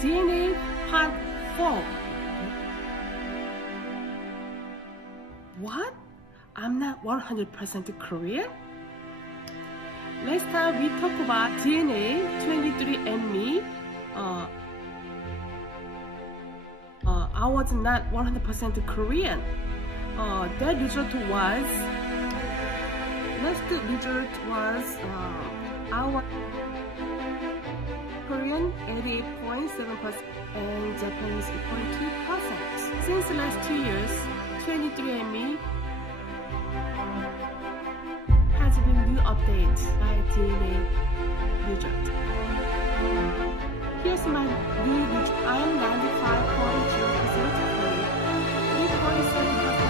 DNA Part 4. What? I'm not 100% Korean? Last time we talked about DNA 23andMe. I was not 100% Korean. That result was I was Korean 88.7% and Japanese 8.2%. Since last 2 years, 23andMe has been new updated by DNA result. Here's my new result. I am 95.0% Korean, 3.7%